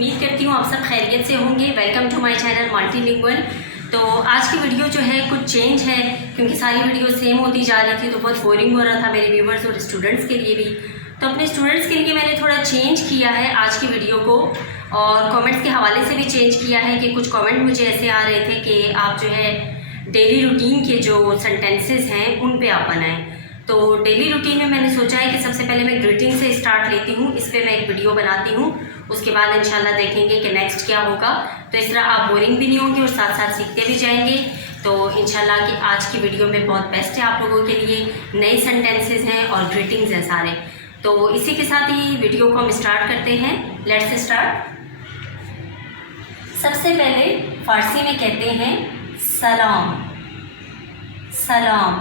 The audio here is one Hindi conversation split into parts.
उम्मीद करती हूँ आप सब खैरियत से होंगे। Welcome to my channel multilingual. तो आज की वीडियो जो है कुछ चेंज है, क्योंकि सारी वीडियो सेम होती जा रही थी तो बहुत बोरिंग हो रहा था मेरे व्यूवर्स और स्टूडेंट्स के लिए भी। तो अपने स्टूडेंट्स के लिए मैंने थोड़ा चेंज किया है आज की वीडियो को, और कमेंट्स के हवाले से भी चेंज किया है कि कुछ कमेंट मुझे ऐसे आ रहे थे कि आप जो है डेली रूटीन के जो सेंटेंसेस हैं उन पे आप बनाएं। तो डेली रूटीन में मैंने सोचा है कि सबसे पहले मैं ग्रीटिंग से स्टार्ट लेती हूँ, इस पर मैं एक वीडियो बनाती हूँ, उसके बाद इंशाल्लाह देखेंगे कि नेक्स्ट क्या होगा। तो इस तरह आप बोरिंग भी नहीं होंगे और साथ साथ सीखते भी जाएंगे। तो इंशाल्लाह कि आज की वीडियो में बहुत बेस्ट है आप लोगों के लिए, नए सेंटेंसेस हैं और ग्रीटिंग्स हैं सारे। तो इसी के साथ ही वीडियो को हम स्टार्ट करते हैं। Let's start. सबसे पहले फ़ारसी में कहते हैं सलाम, सलाम।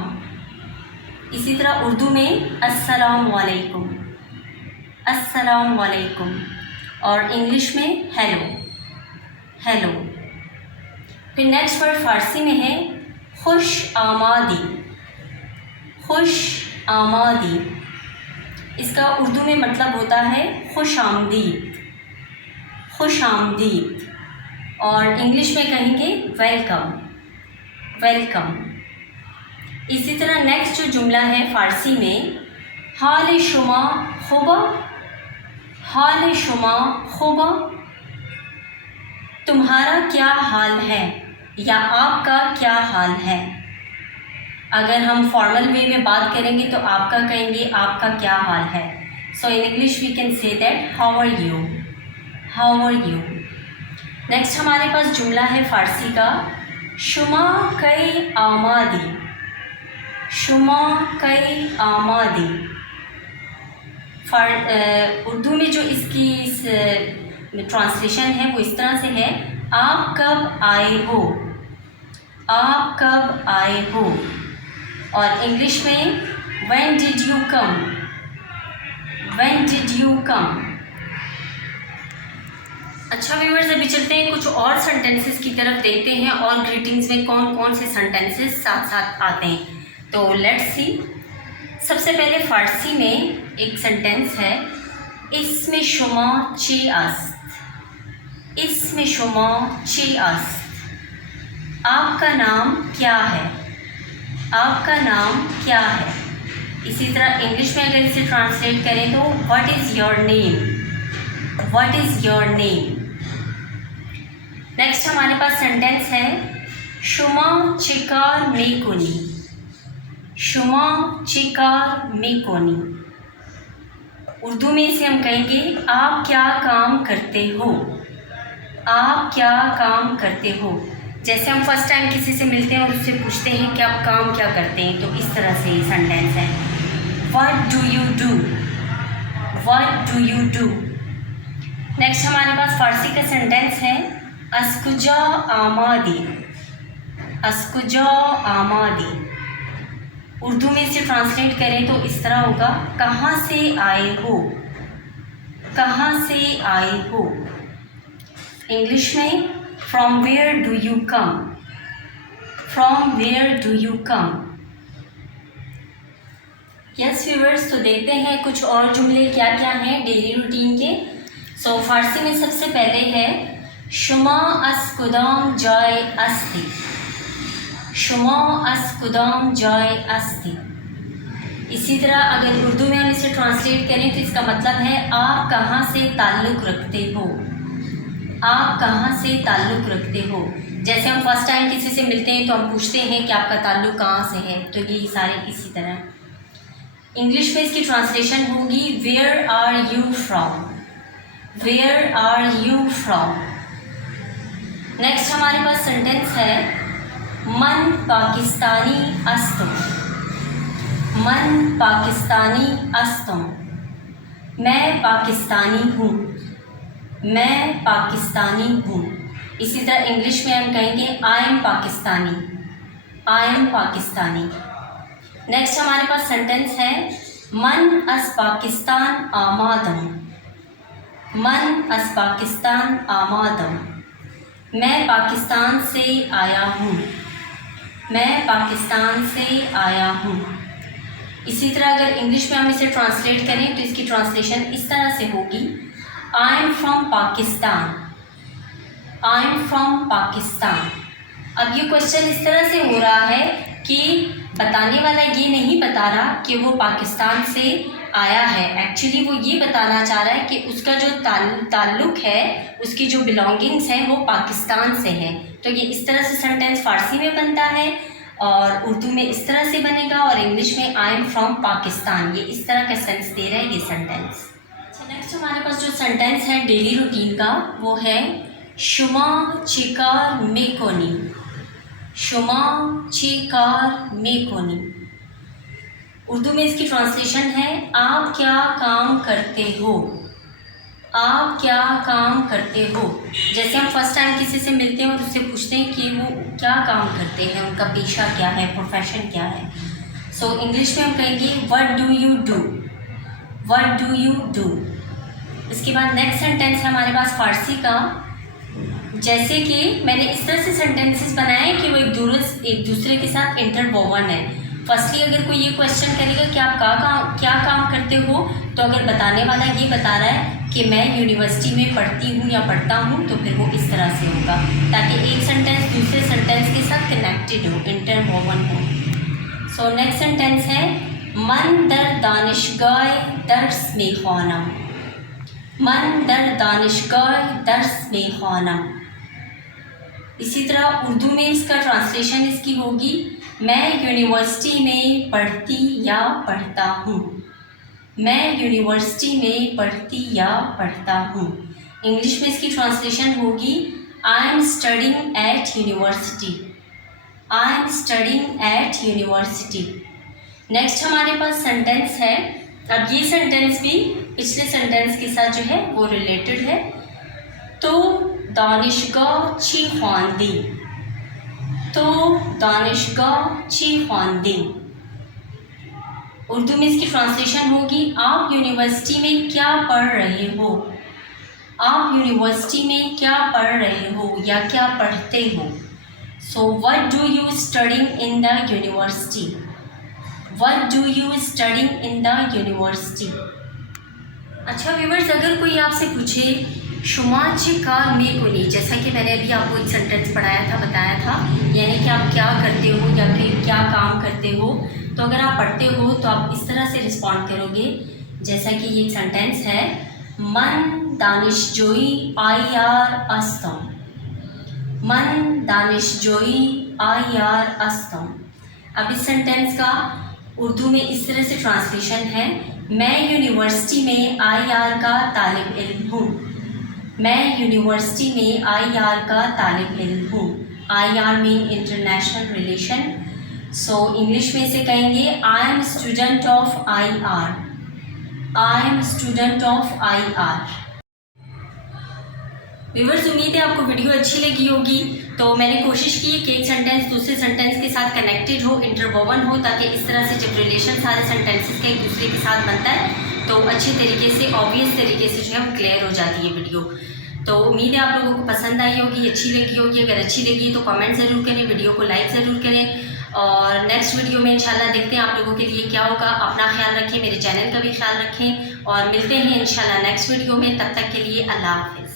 इसी तरह उर्दू में अस्सलाम वालेकुम, अस्सलाम वालेकुम। और इंग्लिश में हेलो, हेलो। फिर नेक्स्ट वर्ड फ़ारसी में है खुश आमादी, खुश आमादी। इसका उर्दू में मतलब होता है खुश आमदीद, खुश आमदीद। और इंग्लिश में कहेंगे वेलकम, वेलकम। इसी तरह नेक्स्ट जो जुमला है फ़ारसी में, हाल शुमा खुबा, हाल शुमा खुबा। तुम्हारा क्या हाल है या आपका क्या हाल है। अगर हम फॉर्मल वे में बात करेंगे तो आपका कहेंगे आपका क्या हाल है। So in English we can say that how are you, how are you. Next हमारे पास जुमला है फ़ारसी का शुमा कई आमादी, शुमा कई आमादी। उर्दू में जो इसकी ट्रांसलेशन है वो इस तरह से है, आप कब आए हो, आप कब आए हो। और इंग्लिश में when did you come, when did you come. अच्छा व्यूअर्स, अभी चलते हैं कुछ और सेंटेंसेस की तरफ, देखते हैं और ग्रीटिंग्स में कौन कौन से सेंटेंसेस साथ साथ आते हैं। तो लेट्स सी। सबसे पहले फ़ारसी में एक सेंटेंस है, इसमें शुमा ची अस्त, इसमें शुमा ची अस्त। आपका नाम क्या है, आपका नाम क्या है। इसी तरह इंग्लिश में अगर इसे ट्रांसलेट करें तो what is your name, what is your name. Next हमारे पास सेंटेंस है शुमा चिकार मेकोनी, शुमा चिकार मेकोनी। उर्दू में इसे हम कहेंगे आप क्या काम करते हो, आप क्या काम करते हो। जैसे हम फर्स्ट टाइम किसी से मिलते हैं और उससे पूछते हैं कि आप काम क्या करते हैं, तो इस तरह से ये सेंटेंस है, what do you do, what do you do. Next हमारे पास फ़ारसी का सेंटेंस है अस्कुजा आमादी, अस्कुजा आमादी। उर्दू में इसे ट्रांसलेट करें तो इस तरह होगा, कहाँ से आए हो, कहाँ से आए हो। इंग्लिश में from where do you come, from where do you come. Yes viewers, तो देखते हैं कुछ और जुमले क्या क्या हैं डेली रूटीन के। सो फ़ारसी में सबसे पहले है शुमा अस कुदाम जाय अस्ति, शुमा अस कुदाम जाय अस्ति। इसी तरह अगर उर्दू में हम इसे ट्रांसलेट करें तो इसका मतलब है आप कहाँ से ताल्लुक़ रखते हो, आप कहाँ से ताल्लुक़ रखते हो। जैसे हम फर्स्ट टाइम किसी से मिलते हैं तो हम पूछते हैं कि आपका ताल्लुक़ कहाँ से है, तो ये सारे इसी तरह। इंग्लिश में इसकी ट्रांसलेशन होगी where are you from, where are you from. Next हमारे पास सेंटेंस है मन पाकिस्तानी अस्तुम, मन पाकिस्तानी अस्तुम। मैं पाकिस्तानी हूँ, मैं पाकिस्तानी हूँ। इसी तरह इंग्लिश में हम कहेंगे I am Pakistani, I am Pakistani. Next हमारे पास सेंटेंस है मन अस पाकिस्तान आमादम, मन अस पाकिस्तान आमादम। मैं पाकिस्तान से आया हूँ, मैं पाकिस्तान से आया हूँ। इसी तरह अगर इंग्लिश में हम इसे ट्रांसलेट करें तो इसकी ट्रांसलेशन इस तरह से होगी, I am from Pakistan, I am from Pakistan. अब ये क्वेश्चन इस तरह से हो रहा है कि बताने वाला ये नहीं बता रहा कि वो पाकिस्तान से आया है, एक्चुअली वो ये बताना चाह रहा है कि उसका जो ताल्लुक़ है, उसकी जो बिलोंगिंग्स हैं वो पाकिस्तान से हैं। तो ये इस तरह से सेंटेंस फ़ारसी में बनता है और उर्दू में इस तरह से बनेगा और इंग्लिश में आई एम फ्रॉम पाकिस्तान। ये इस तरह का सेंस दे रहा है ये सेंटेंस। अच्छा, नेक्स्ट हमारे पास जो सेंटेंस है डेली रूटीन का वो है शुमा चिकार मेकोनी, शुमा चिकार मेकोनी। उर्दू में इसकी ट्रांसलेशन है आप क्या काम करते हो, आप क्या काम करते हो। जैसे हम फर्स्ट टाइम किसी से मिलते हैं और उससे पूछते हैं कि वो क्या काम करते हैं, उनका पेशा क्या है, प्रोफेशन क्या है। सो इंग्लिश में हम कहेंगे what do you do, what do you do. इसके बाद नेक्स्ट सेंटेंस है हमारे पास फ़ारसी का। जैसे कि मैंने इस तरह से सेंटेंसेस बनाए कि वो एक दूसरे के साथ इंटरवोवन है। फर्स्टली अगर कोई ये क्वेश्चन करेगा कि आप क्या काम करते हो, तो अगर बताने वाला ये बता रहा है कि मैं यूनिवर्सिटी में पढ़ती हूँ या पढ़ता हूँ, तो फिर वो इस तरह से होगा ताकि एक सेंटेंस दूसरे सेंटेंस के साथ कनेक्टेड हो, इंटरवोवन हो। सो नेक्स्ट सेंटेंस है मन दर दानिशगाह दर्स में ख़वानम, मन दर दानिशगाह दर्स में ख़वानम। इसी तरह उर्दू में इसका ट्रांसलेशन इसकी होगी मैं यूनिवर्सिटी में पढ़ती या पढ़ता हूँ, मैं यूनिवर्सिटी में पढ़ती या पढ़ता हूँ। इंग्लिश में इसकी ट्रांसलेशन होगी I am studying at university, I am studying at university. Next हमारे पास सेंटेंस है। अब ये सेंटेंस भी पिछले सेंटेंस के साथ जो है वो रिलेटेड है। तो दानिशगाह ची ख़वानदी, तो दानिशगाह ची ख़वानदी। उर्दू में इसकी ट्रांसलेशन होगी आप यूनिवर्सिटी में क्या पढ़ रहे हो, आप यूनिवर्सिटी में क्या पढ़ रहे हो या क्या पढ़ते हो। So what do you studying in the university, what do you studying in the university. अच्छा व्यूअर्स, अगर कोई आपसे पूछे शुमा चिकार मेकोनी, जैसा कि मैंने अभी आपको एक सेंटेंस पढ़ाया था, बताया था, यानी कि आप क्या करते हो या फिर क्या काम करते हो, तो अगर आप पढ़ते हो तो आप इस तरह से रिस्पॉन्ड करोगे। जैसा कि ये सेंटेंस है मन दानिशजोई आयार अस्तम, मन दानिशजोई आयार अस्तम। अब इस सेंटेंस का उर्दू में इस तरह से ट्रांसलेशन है मैं यूनिवर्सिटी में आईआर का तालिब इल्म हूँ, मैं यूनिवर्सिटी में आईआर का तालिब इल्म हूँ। IR mean international relation. So English में इसे कहेंगे I am student of IR, I am student of IR. Viewers, उम्मीद है आपको वीडियो अच्छी लगी होगी। तो मैंने कोशिश की है कि एक सेंटेंस दूसरे सेंटेंस के साथ कनेक्टेड हो, इंटरवोवन हो, ताकि इस तरह से जब रिलेशन सारे सेंटेंसेस का एक दूसरे के साथ बनता है तो अच्छे तरीके से, ऑब्वियस तरीके से जो है वो क्लियर हो जाती है वीडियो। तो उम्मीद है आप लोगों को पसंद आई होगी, अच्छी लगी होगी। अगर अच्छी लगी तो कमेंट ज़रूर करें, वीडियो को लाइक ज़रूर करें और नेक्स्ट वीडियो में इंशाल्लाह देखते हैं आप लोगों के लिए क्या होगा। अपना ख्याल रखें, मेरे चैनल का भी ख्याल रखें और मिलते हैं इंशाल्लाह नेक्स्ट वीडियो में। तब तक के लिए अल्लाह हाफ़िज़।